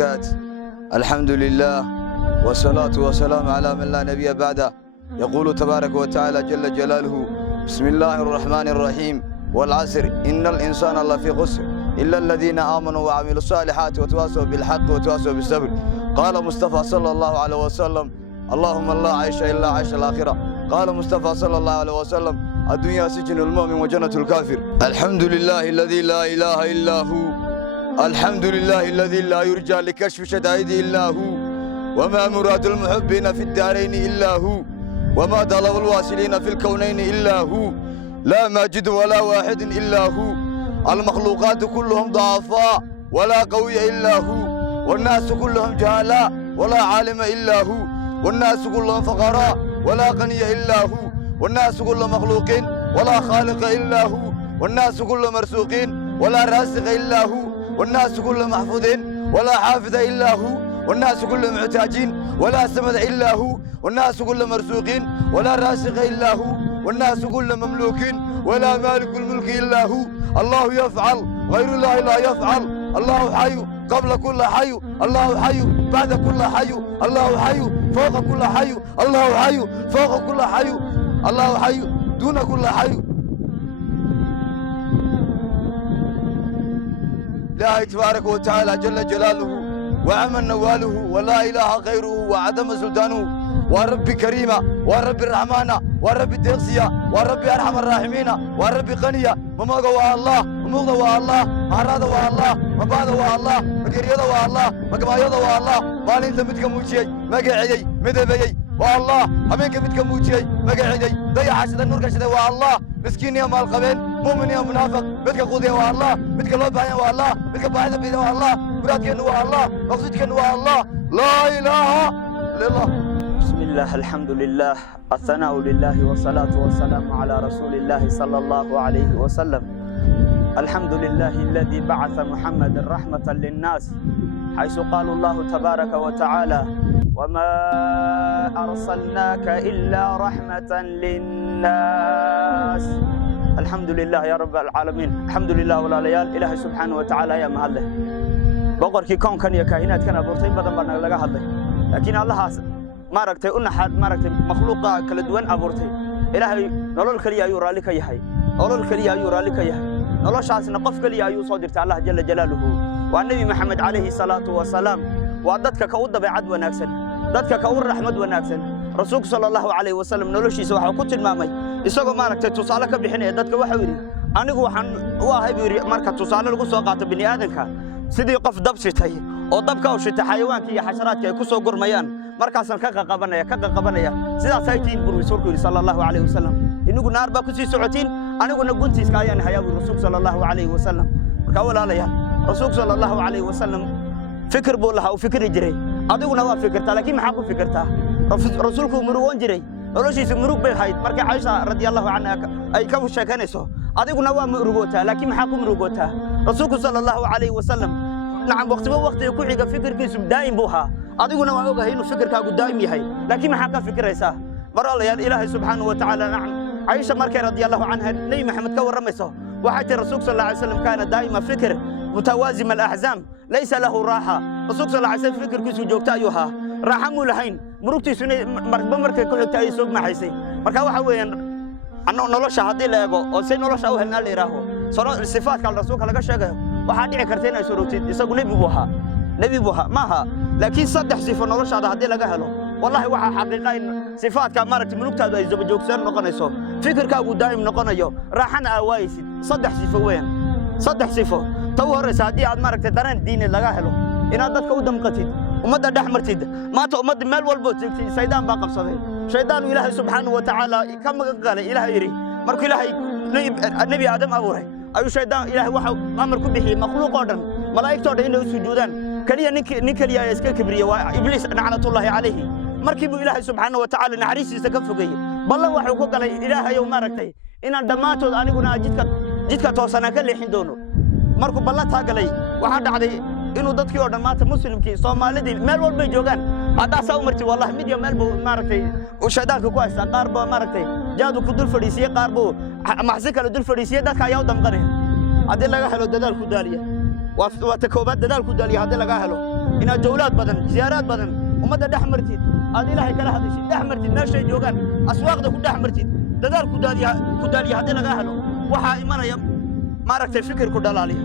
وبركاته. الحمد لله والصلاة والسلام على من لا نبي بعده. يقول تبارك وتعالى جل جلاله: بسم الله الرحمن الرحيم، والعصر إن الإنسان لفي خسر إلا الذين آمنوا وعملوا الصالحات وتواصوا بالحق وتواصوا بالصبر. قال مصطفى صلى الله عليه وسلم: اللهم لا عيش إلا عيش الآخرة. قال مصطفى صلى الله عليه وسلم: الدنيا سجن المؤمن وجنة الكافر. الحمد لله الذي لا إله إلا هو، الحمد لله الذي لا يرجى لكشف شدائده إلا هو، وما مراد المحبين في الدارين إلا هو، وما طلب الواصلين في الكونين إلا هو، لا ماجد ولا واحد إلا هو. المخلوقات كلهم ضعفاء ولا قوي إلا هو، والناس كلهم جهلاء ولا عالم إلا هو، والناس كلهم فقراء ولا غني إلا هو، والناس كلهم مخلوقين ولا خالق إلا هو، والناس كلهم مرزوقين ولا رازق إلا هو، والناس كلهم محفوظين ولا حافظ إلا هو، والناس كلهم محتاجين ولا سمد إلا هو، والناس كلهم مرزوقين ولا رازق إلا هو، والناس كلهم مملوكين ولا مالك الملك إلا هو. الله يفعل غير الله لا يفعل. الله حي قبل كل حي، الله حي بعد كل حي، الله حي فوق كل حي، الله حي فوق كل حي، الله حي دون كل حي. الله تبارك وتعالى جل جلاله وعم نواله ولا إله غيره وعدم سلطانه، ورب كريمة ورب الرحمن ورب الدقسية ورب أرحم الراحمين ورب غنية. ممغوا الله ممغوا الله مهراده الله مباده الله مكريده الله مقبايده الله مالين تمدك موجي مقعدي مدبيي والله همينك مدك موجي مقعدي ضيع حسد النور كشده والله مسكين يا مال قبل مؤمن يا منافق بدك قودي والله بدك لو باين والله بدك باين بيده والله مرادك انه والله مقصودك انه والله لا اله الا الله. بسم الله الحمد لله الثناء لله والصلاة والسلام على رسول الله صلى الله عليه وسلم. الحمد لله الذي بعث محمد رحمة للناس، حيث قال الله تبارك وتعالى: وما أرسلناك إلا رحمة للناس. الحمد لله يا رب العالمين. الحمد لله ولا ليال إله سبحانه وتعالى يا مهله بقركي كون كان يا كائنات كان أبورتين بدن بدن لقى هذا، لكن الله maaragtay u naxad maaragtay makhluuqa kala duwan abuurtay. ilaahay nolol kaliya ayuu raali ka yahay, nolol kaliya ayuu raali ka yahay, noloshaasna qof kaliya ayuu soo dirtay Allah jalla jalaaluhu. waa nabi maxamed calayhi salaatu wa salaam, waa dadka ka u dabeecad wanaagsan, dadka ka u raxmad wanaagsan. rasuulku sallallahu alayhi wa sallam noloshiisa waxa ku tilmaamay isagoo maaragtay tusaale ka bixinaya dadka. waxa uu yiri anigu waxaan u ahay marka tusaale lagu soo qaato bini aadanka sidii qof dab shitay oo dabka u shitay xayawaanka iyo xasharaadka ay ku soo gurmayaan markaasan ka qabanaya sidaas ay tiin buu rasuulku sallallahu alayhi wasallam. inagu naar ba ku sii socotiin, aniguna guntiiska ayaan hayaa buu rasuulku sallallahu alayhi wasallam. marka walaalayaal rasuulku sallallahu alayhi wasallam fikir buu lahaa, uu fikri jiray, adiguna waa fikirtaa, laakiin maxaa ku fikirtaa? rasuulku murugoon jiray, noloshiisa murug bay hayd. markii Aisha radiyallahu anha ay ka sheekanayso, adiguna waa murugootaa, laakiin maxaa ku murugootaa? rasuulku sallallahu alayhi wasallam nacam waqtiga ku xiga fikirkiisu daa'im buu ahaa, adiguna waa ogahay inuu fikirkaagu daa'im yahay, laakiin maxaa ka fikiraysaa? maralayaal ilaahay subxaanahu wa tacaala nacam Aisha markay radiyallahu anha nabi maxamed ka waramayso waxay tii rasuulku sallallahu alayhi wasallam kaana daa'ima fikr mutawaazim al-ahzam laysa lahu raaha. rasuulku sallallahu alayhi wasallam fikirkiisu joogta ayuu ahaa, raaxa muu lahayn, murugtiisuna markay ku xigtay ay soo maxaysay. marka waxa weeyaan nolosha haddii la eego oo si nolosha u helnaa la yiraaho sifaadka rasuulka laga sheegayo waxaa dhici karta inay soo rogtid isagu nabi buu ahaa maaha, laakiin saddex sifo noloshaada haddii laga helo wallahi waxaa xaqiiqa in sifaadka maaragtay mulugtaadu ay soo joogsan noqonayso, fikirkaagu daa'im noqonayo, raaxana aa waaysid. saddex sifo weeyaan, saddex sifo. ta u horeysa haddii aad maaragtay dareen diini laga helo inaad dadka u damqatid, ummadda dhex martid. maanta ummadda meel walbo joogtay shaydaan baa qabsaday, shaydaan ilaahay subxaanahu wa tacaala ka magan galay. ilaahay yiri markuu ilaahay nabi aadam abuuray ayuu shaydaan ilaahay waxa amar ku bixiyay makhluuq oo dhan, malaa'igtoo dhan inay u sujuudaan, kaliya nin kaliya ay iska kibriyay waa ibliis nacnatullahi calayhi. markii buu ilaahay subxaanahu wa tacaala naxariistiisa ka fogeeyey, ballan wuxuu ku galay ilaahayow maaragtay inaan dhammaantood aniguna jidka toosanaan ka leexin doono. markuu ballan taa galay waxaa dhacday inuu dadkii oo dhan maanta muslimkii Soomaalidii meel walba joogaan haddaa saa u martay wallahi mid iyo meel buu maaragtay uu shaydaanka ku haystaa. qaar baa maaragtay jaadu ku dul fadhiisiyay, qaar buu maxsi kale dul fadhiisiyay. dadka ayaa u damqanaya haddii laga helo dadaal ku daaliya, waa ta koobaad dadaal ku daaliya haddii laga helo. inaad jawlaad badan ziyaaraad badan ummadda dhex martid aad ilaahay kala hadashid dhex martid meeshay joogaan aswaaqda ku dhex martid dadaal ku daaliya haddii laga helo waxaa imanaya maaragtay fikir ku dhalaaliya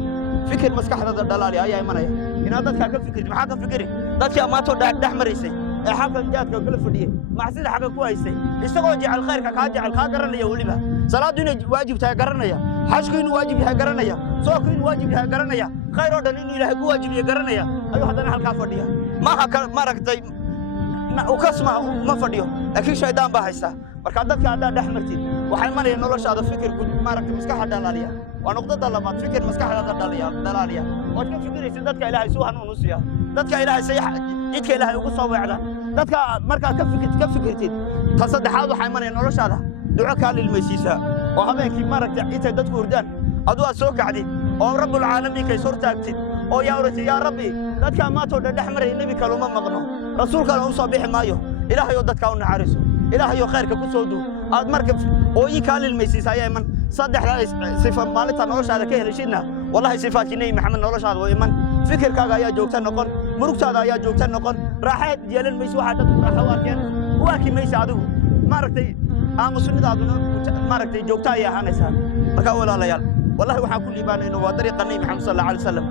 fikir maskaxdada dhalaaliya ayaa imanaya inaad dadkaa ka fikirtid maxaa ka fikiri dadkii ammaantoo dhex maraysay ee xaqan jaadka kala fadhiyey macsida xaqa ku haysay isagoo jecel khayrka kaa garanaya weliba salaadu inay waajib tahay garanaya xajku inuu waajib yahay garanaya soonku inuu waajib yahay garanaya khayr oo dhan inuu ilaahay ku waajibiye garanaya ayuu haddana halkaa fadhiya maaha maaragtay ukasma ma fadhiyo laakiin shaydaan baa haysta marka dadka haddaad dhex martid waxay imanaya noloshaada fikirku maaragtay maskaxa dhalaaliya waa nuqdada labaad fikir maskaxdaada dhalaaliya waad ka fikiraysid dadka ilaahay suu hanuun u siiya dadka ilaahay say jidka ilaahay ugu soo weecdaan dadka markaad ka fikirtid ta saddexaad waxay imanaya noloshaada duco kaa lilmaysiisaa oo habeenkii maaragtay intay dadku hurdaan aduu aad soo kacdid oo rabbulcaalamiin kays hortaagtid oo yaa oratid yaa rabbi dadkaa maantoo dhan dhex maraya nebi kale uma maqno rasuulkana u soo bixi maayo ilaahay oo dadkaa u naxariiso ilaahay oo khayrka ku soo duu aad marka ooyin kaa lilmaysiisa ayaa iman saddexdaa sifa maalinta noloshaada ka helishidna wallahi sifaadkii nebi maxamed noloshaada waa iman fikirkaaga ayaa joogta noqon murugtaada ayaa joogta noqon raaxaad yeelan mayso waxaa dadku raaxo u arkeen u arki maysa adigu maaragtay aamusnidaaduna maaragtay joogta ayay ahaanaysaa markaa walaalayaal wallahi waxaan ku liibaanayno waa dariiqa nebi maxamed sallallahu alayhi wasallam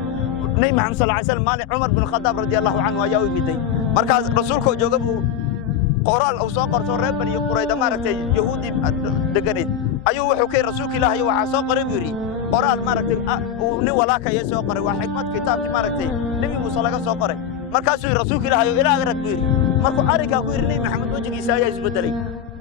nebi maxamed sallallahu alayhi wasallam maalin cumar bin khadaab radiyallahu anhu ayaa u yimiday markaas rasuulkoo jooga buu qoraal uu soo qorto reer bani qurayda maaragtay yahuudi deganeed ayuu wuxuu kay rasuulka ilaahay waxaa soo qoray buu yidhi qoraal maaragtay uu nin walaakaya soo qoray waa xikmad kitaabkii maaragtay nebi muuse laga soo qoray markaasuu yidhi rasuulka ilaahay oo ilaa arag buu yidhi markuu arrinkaa ku yidhi nebi maxamed wejigiisa ayaa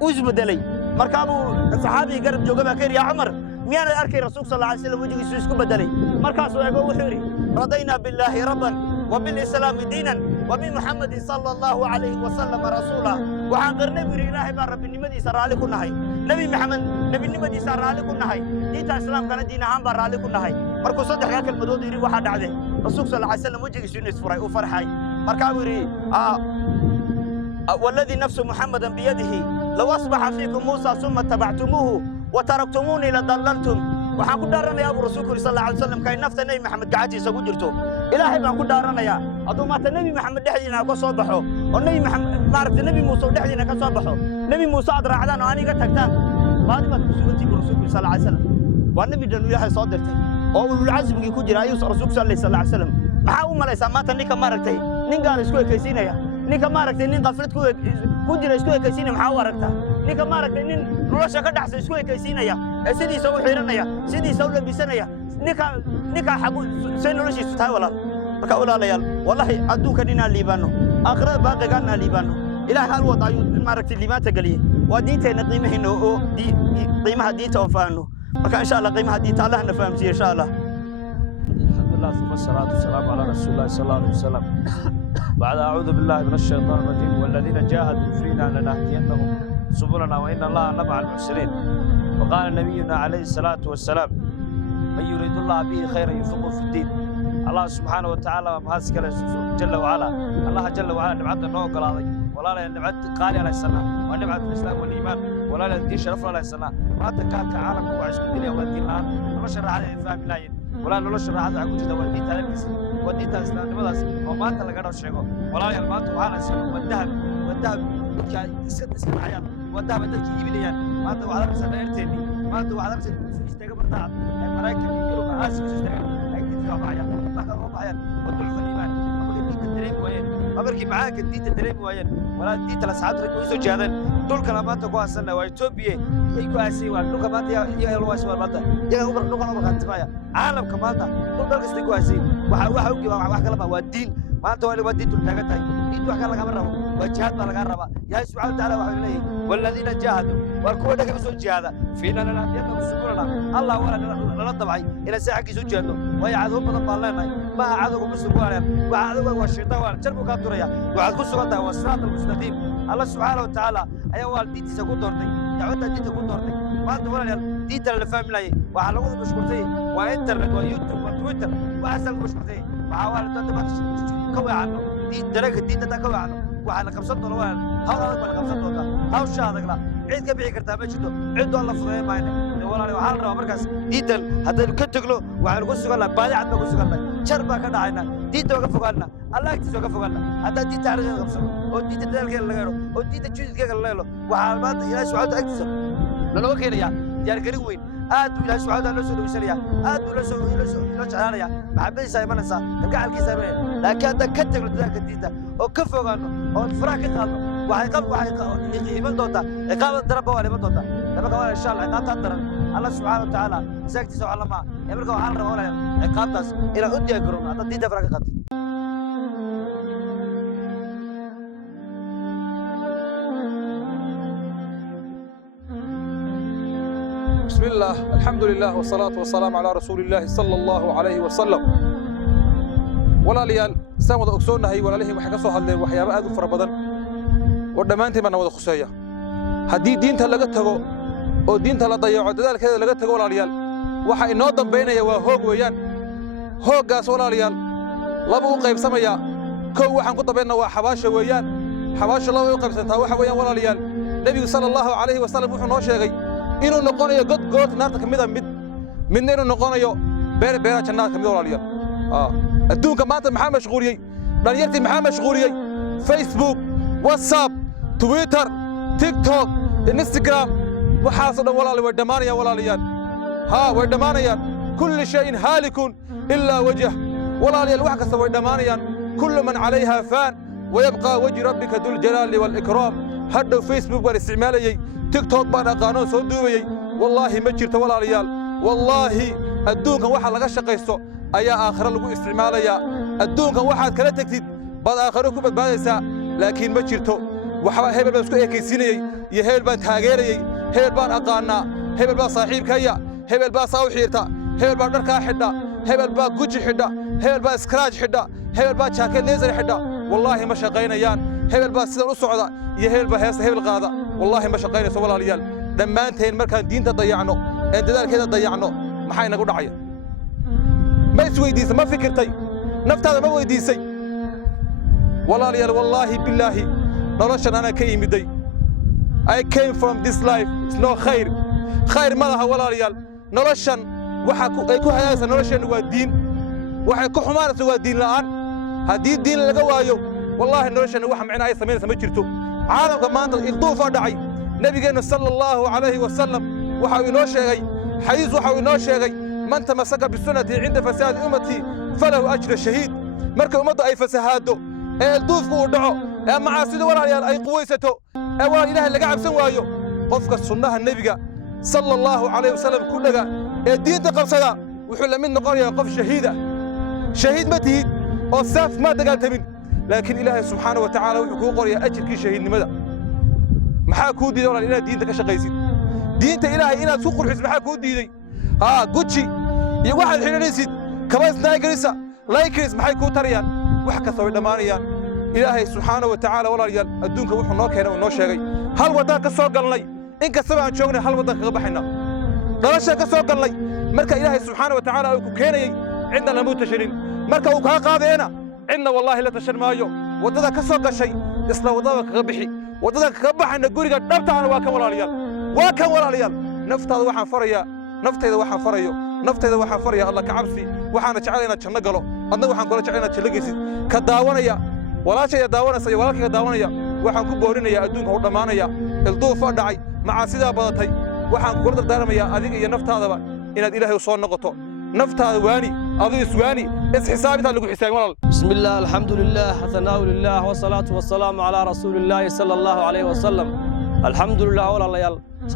isbedelay markaa buu saxaabigii garab jooga baa ka yidhi yaa cumar miyaanad arkay rasuulka sal alay slam wejigiisu isku bedelay markaasuu eego wuxuu yidhi radaynaa billaahi rabban وبالإسلام دينا وبمحمد صلى الله عليه وسلم رسولا وعن قرن بري الله بار رب النمدي سر عليك النهي نبي محمد نبي النمدي سر عليك النهي دين الإسلام كان دين عام بار عليك النهي مركو صدق هيك المدود يري واحد عليه رسول صلى الله عليه وسلم وجهي سنس فري وفرحي مركا يري والذي نفس محمد بيده لو أصبح فيكم موسى ثم اتبعتموه وتركتموني لضللتم waxaan ku dhaaranayaa abu rasuulku sallallahu alayhi wasallam kay nafta nebi maxamed gacantiisa ku jirto ilaahay baan ku dhaaranayaa hadduu maanta nebi maxamed dhexdiina ka soo baxo oo nebi maxamed maaragtay nebi muuse dhexdiina ka soo baxo nebi muuse aad raacdaan oo aniga tagtaan baadi baad ku sugantii bu rasuulku sallallahu alayhi wasallam waa nebi dhan ilaahay soo dirtay oo ulul casbigii ku jira ayuu rasuulku sallallahu alayhi wasallam maxaa u malaysaa maanta ninka maaragtay nin gaal isku ekaysiinaya ninka maaragtay nin qaflad ku jira isku ekaysiinaya maxaa u aragtaa ninka maaragtay nin nolosha ka dhaxsan isku ekaysiinaya ee sidiisa u xiranaya sidiisa u labisanaya ninka xagu say noloshiisu tahay walaal marka walaalayaal wallahi adduunkan inaan liibaano aakhirada baaqigaan aan liibaano ilaahay hal wada ayuu maaragtay liibaanta geliyey waa diinteena qiimaheena oo qiimaha diinta oo fahanno marka insha allah qiimaha diinta allahna fahamsiiyo insha allah alhamdulillah thumma salatu wassalamu ala rasulillah sallallahu alaihi wasallam بعد أعوذ بالله من الشيطان الرجيم والذين جاهدوا فينا لنهدينهم سبلنا وإن الله لمع المحسنين وقال نبينا عليه الصلاة والسلام من يريد الله به خيرا يفقه في الدين الله سبحانه وتعالى مهاسك جل وعلا الله جل وعلا نبعث النوع قلاضي ولا لا نبعث قالي على السلام ونبعث الإسلام والإيمان ولا لا الدين شرفنا على السلام ما تكاد كعالم وعيش الدنيا والدين الآن نشر على إفهام الله ولا نشر هذا عقود جدا والدين تلبس والدين الإسلام نبضاس وما أنت لقى شيء ولا يلمات وعلى السلام والذهب اسم عيان والذهب تجي يبليان ما أنت وعلى مسألة إرتيني ما أنت وعلى مسألة استجابة بتاع المراكب يقولوا كهاس استجابة أي تدفع معيان ما كان هو معيان وضعف الإيمان أما الدين تدريب وين أمرك معاك الدين تدريب وين ولا الدين الأسعاد رجوع جهدا دول كلامات تقوى سنة ويتوبية يكو أسي وانو كمان يا الواس والمادة يا عمر نو كلام خاتمايا عالم كمان دول دول كستيكو أسي وحوجي وحكلام والدين ما أنت ولا ودين تلتقطها دين وحكلام كمان ربا وجهاد ما لقى ربا يا سبحانه وتعالى وحوليه والذين جاهدوا والكون ده كمسون جهادا فينا لنا يدنا سكوننا الله ولا لنا طبعي إلى ساعة كيسون جهادنا ويعذب بدن بالله ما عذب مسكونا وعذب والشيطان جربوا كاتوريا وعذب سكونا والصراط المستقيم الله سبحانه وتعالى أيها والدين تسكون دورتي دعوتها دين تكون دورتي ما أنت ولا دين تلا فاهم لاي وعلى وضع مشكلتي وإنترنت ويوتيوب وتويتر وأحسن مشكلتي وعوالد تنتبه كوي عنه دين درجة دين تتكوي عنه وعلى 5 دولار هذا ولا 5 دولار هاو شادك لا عيد كبيع كرتا ما جدو عيد والله فضي ما هنا ولا وحال ربا مركز ديتل هذا كنتقلو وعلى قص قال بعد عاد قص قال jar baa ka dhacayna diinta ka fogaana Allah agtiisa ka fogaana hadda diinta ariga qabsano oo diinta dalkeena laga helo oo diinta jidkeena laga helo waxa maanta Ilaahay subhanahu agtiisa loo keenaya diyaar garin weyn aad Ilaahay subhanahu la soo dhawaysanaya aad la soo jeclaanaya maxabadiisa imanaysa gacalkiisa imanaya laakiin hadda ka tagno dadka diinta oo ka fogaano oo faraha ka qaadno waxay iman doontaa iqaamada daraba waa iman doontaa dabaka waa insha Allah iqaamta daran Allah subhanahu wa ta'ala isagtiisa waa lama marka waxaan rabaa walaal iqaamtaas ila u diyaar garowno hadda diinta faraha ka qaadno بسم الله الحمد لله والصلاة والسلام على رسول الله صلى الله عليه وسلم ولا ليال سامد أكسونا هي ولا ليه وحكسوا هاللي وحياة أدو فربضن ودمانتي من نود خسية هدي دين تلاقته أو دين تلا ضيع عدد كذا لقته ولا ليال وح النظام بينه وهوج ويان هوج جاس ولا ليال لبو قيب سميا كو وحن قط بينه وحواش ويان حواش الله يقيب سنتها ويان ولا ليال النبي صلى الله عليه وسلم وحنا شيء inuu noqonayo god good naarta kamida midna inuu noqonayo beer jannada kamid walaaliyaal adduunka maanta maxaa mashquuliyay dhalinyartii maxaa mashquuliyay Facebook WhatsApp Twitter TikTok Instagram waxaas oo dhan walaaliyaal way dhamaanayaan walaaliyaal way dhamaanayaan kulli shay'in haalikun illa wajh walaaliyaal wax kasta way dhamaanayaan kullu man calayha fan ويبقى وجه ربك ذو الجلال والإكرام هذا فيسبوك بان استعمالي تيك توك بان قانون سودوي والله ما جرت ولا ريال والله الدونك واحد لغا شقيسو ايا اخر لو استعماليا الدونك واحد كلا تكتid بad aakhiro ku badbaadaysa laakiin ma jirto waxa hebel baan isku eekaysinayay iyo hebel baan taageerayay hebel baan aqaana hebel baa saaxiibkaya hebel baa saaw xiirta hebel baa dharka xidha hebel baa guji xidha hebel baa scratch xidha hebel baa jacket laser xidha wallahi ma shaqaynayaan hebel baa sidan u socda iyo hebel baa heesta hebel qaada wallahi ma shaqaynayso walaaliyaal dhammaanteen markaan diinta dayacno ee dadaalkeeda dayacno maxay nagu dhacaya ma isweydiisay ma fikirtay naftaada ma weydiisay walaaliyaal wallahi billahi noloshan ana ka yimiday I came from this life it's no khayr ma laha walaaliyaal noloshan waxa ay ku hayaysa noloshan waa diin waxay ku xumaanaysaa waa diin la'aan haddii diin laga waayo wallahi noloshan wax macna ay sameynaysa ma jirto caalamka maanta ilduufa dhacay nabigeena sallallahu alayhi wa sallam waxa uu inoo sheegay xadiis waxa uu inoo sheegay man tamasaka bisunnati inda fasaad ummati falahu ajru shahiid marka ummadda ay fasahaado ee ilduufku uu dhaco ee macaasida walaalayaal ay quwaysato ee walaal ilaahay laga cabsan waayo qofka sunnaha nabiga sallallahu alayhi wa sallam ku dhaga ee diinta qabsada wuxuu la mid noqonayaa qof shahiid ma tihid oo saaf ma dagaaltamin laakiin ilaahay subxaanahu wa ta'aala wuxuu ku qorayaa ajirkii shahiidnimada maxaa ku diiday walaal inaad diinta ka shaqaysid diinta ilaahay inaad ku qurxisid maxaa ku diiday guji iyo waxaad xidhanaysid kaba isnaagarisa laikris maxay ku tarayaan wax kasta way dhamaanayaan ilaahay subxaanahu wa ta'aala walaalayaal adduunka wuxuu noo keenay oo noo sheegay hal wadan ka soo galnay in kasta aan joognay hal wadan kaga baxayna dhalasha ka soo galnay marka ilaahay subxaanahu wa ta'aala uu ku keenay cidna lama tashanin marka uu ka qaadayna cidna wallahi la tashan maayo wadada ka soo gashay isla wadada kaga bixi wadada kaga baxayna guriga dhabtaana waa kan walaalayaal naftaada waxaan farayaa naftayda waxaan farayaa Allah ka cabsi waxaana jecelaynaa janno galo adna waxaan kula jecelaynaa janno geysid ka daawanaya walaashayda daawanaysa iyo walaalkayga daawanaya waxaan ku boorinayaa adduunka u dhamaanaya ilduufa dhacay macaasidaa badatay waxaan kula dardaarmayaa adiga iyo naftaadaba inaad ilaahay u soo noqoto naftaada waani aduu iswaani isxisaabitaa lagu xisaabin walaal bismillah alxamdulilah thanaawu lilah wasalaatu wasalaamu calaa rasuulillaahi sala allahu calayhi wasalam alxamdulilah walaalayaal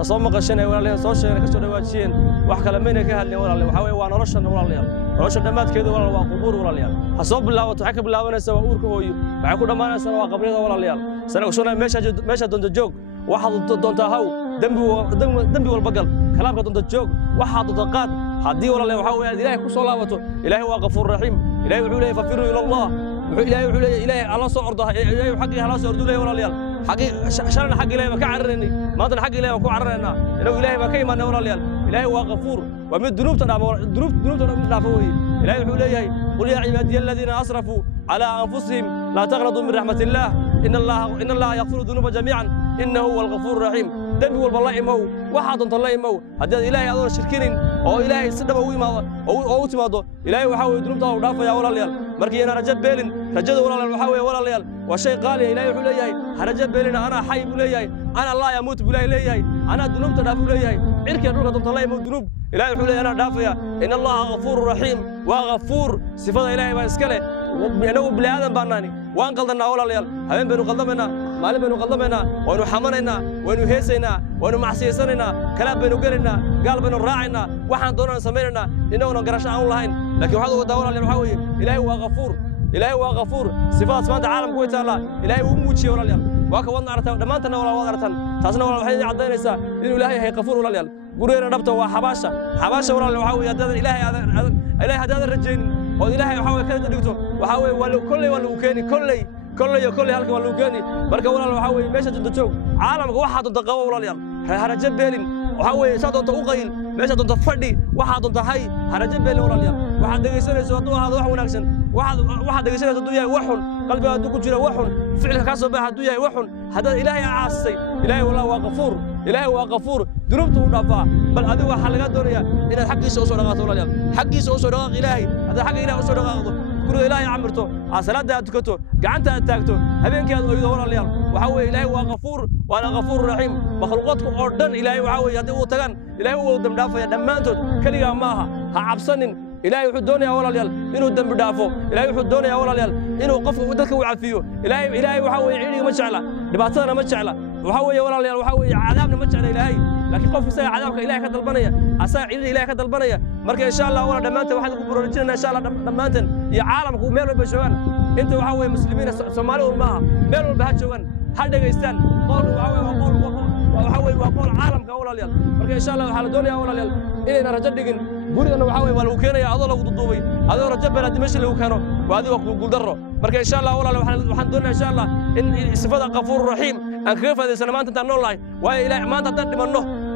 soo maqasheen walaalayaal soo sheegeen ka soo dhawaajiyeen wax kale mayna ka hadleen walaalayaal waxa weeye waa noloshan walaalayaal nolosha dhammaadkeedu walaal waa qubuur walaalayaal ha soo bilaabato waxay ka bilaabanaysaa waa uurka hooyo waxay ku dhammaanaysaa waa qabriyada walaalayaal sanaga soo meesha doonta joog waxaad doontaa haw dambi walba gal kalaamka doonta joog waxaad doonta qaad haddii walaalayaal waxa weeye ilaahay ku soo laabato ilaahay waa qafuur raxiim ilaahay wuxuu leeyahay fafiru ila allah ilaahay wuxuu leeyahay ilaahay ala soo ordo ilaahay xaqii hala soo ordo leeyahay walaalayaal xaqii shalana xaqii ilaahay ma ka cararaynay maanta xaqii ilaahay ku cararaynaa inuu ilaahay ma ka imaanay walaalayaal ilaahay waa qafuur waa mid dunuubta dhaafo weeye ilaahay wuxuu leeyahay qul yaa cibaadiya alladina asrafuu ala anfusihim la taqnatu min rahmatillah in allaha yaghfiru dhunuba jamii'an innahu huwal ghafuurur rahiim dembi walba la imow waxaa doonta la imow haddii ilaahay adoon shirkinin oo ilaahay si dhaba u imaado oo u timaado ilaahay waxa weeye dunuubta uu dhaafaya walaalayaal markii ana rajo beelin rajada walaalayaal waxa weeye walaalayaal waa shay qaali ah ilaahay wuxuu leeyahay harajo beelina ana xay buu leeyahay ana laa yamuut buu ilaahay leeyahay ana dunuubta dhaaf buu leeyahay cirka dhulka doonta la imow dunuub ilaahay wuxuu leeyahay ana dhaafaya in allaha ghafuurur rahiim waa ghafuur sifada ilaahay baa iska leh inagu bini aadan baanaani waan qaldanaa walaalayaal habeen baynu qaldamaynaa maalin baynu qaldamaynaa waynu xamanaynaa waynu heesaynaa waynu macsiyaysanaynaa kalaab baynu gelaynaa gaal baynu raacaynaa waxaan doonaan samaynaynaa inaguna garasho aan u lahayn laakiin waxaad ugadaa walaalayaal waxaa weeye ilaahay waa ghafuur ilaahay waa ghafuur sifadaas maanta caalamku way taallaa ilaahay wuu muujiyey walaalayaal waa ka wadna aragtaan dhammaantanna walaal waad aragtaan taasna walaal waxay idin caddaynaysaa inuu ilaahay yahay ghafuur walaalayaal gurigeena dhabta waa xabaasha walaalayaal waxaa weeye haddaadan ilaahay haddaadan rajaynin oo ilaahay waxa weeye ka dhigto waxa weeye kolley waa lagu keeni kolley halka waa lagu keeni marka walaal waxa weeye meesha doonta joog caalamka waxaa doonta qabo walaalayaal harajo beelin waxa weeye saa doonta u qayl meesha doonta fadhi waxaa doonta hay harajo beelin walaalayaal waxaad dhegaysanayso hadduu ahaado wax wanaagsan waxaad dhegaysanayso hadduu yahay wax xun qalbiga hadduu ku jiro wax xun ficilka kaa soo baxa hadduu yahay wax xun haddaad ilaahay caasisay ilaahay wallahi waa ghafuur dunuubta u dhaafaa bal adigu waxaa lagaa doonayaa inaad xaggiisa u soo dhaqaaqdo walaalayaal xaggiisa u soo dhaqaaq ilaahay haddaad xagga ilaahay u soo dhaqaaqdo guriga ilaahay camirto aad salaada aad tukato gacanta aad taagto habeenkii aad oydo walaalayaal waxaa weeye ilaahay waa ghafuur waana ghafuur raxiim makhluuqaadku oo dhan ilaahay waxaa weeye haddii uu tagaan ilaahay uu dambi dhaafaya dhammaantood keligaa ma aha ha cabsanin ilaahay wuxuu doonayaa walaalayaal inuu dambi dhaafo ilaahay wuxuu doonayaa walaalayaal inuu qofka dadka u cafiyo ilaahay waxaa weeye ciidiga ma jecla dhibaatadana ma jecla waxaa weeye walaalayaal waxaa weeye cadaabna ma jecla ilaahay laakiin qof isaga cadaabka ilaahay ka dalbanaya asaga ciidida ilaahay ka dalbanaya marka insha Allah wala dhamaanteen waxaan ku baraarujinayna insha Allah dhamaanteen iyo caalamku meel walba joogan inta waxaa weeye muslimiina Soomaaliya maaha meel walba ha joogan ha dhageystaan qowl waxaa weeye waa qowl caalamka walaalayaal marka insha Allah waxaa la doonayaa walaalayaal inayna rajo dhigin gurigana waxaa weeye waa lagu keenayaa adoo lagu duduubay adoo rajo beel haddii meesha lagu keeno waa adiga guuldarro marka insha Allah walaalayaal waxaan doonayaa insha Allah in sifada ghafuur rahiim aan kaga faa'iidaysano maanta intaan nool nahay waayo ilaahay maanta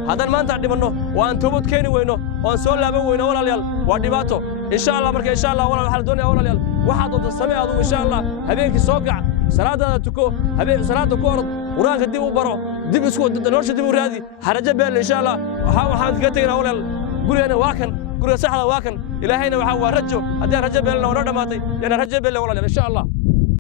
haddaan maanta dhimanno oo aan toobad keeni weyno oo aan soo laaban weyno walaalayaal waa dhibaato insha Allah marka insha Allah waxaa la doonayaa walaalayaal waxaad doonta samee adigu insha Allah habeenkii soo kac salaadaada tuko salaada ku orod quraanka dib u baro dib isku nolosha dib u raadi harajo beel insha Allah waxaan kaga tegnaa walaal gurigeena waa kan guriga saxda waa kan ilaahayna waxa waa rajo haddii rajo beelna oo dhamaatay yana rajo beel walaalayaal insha Allah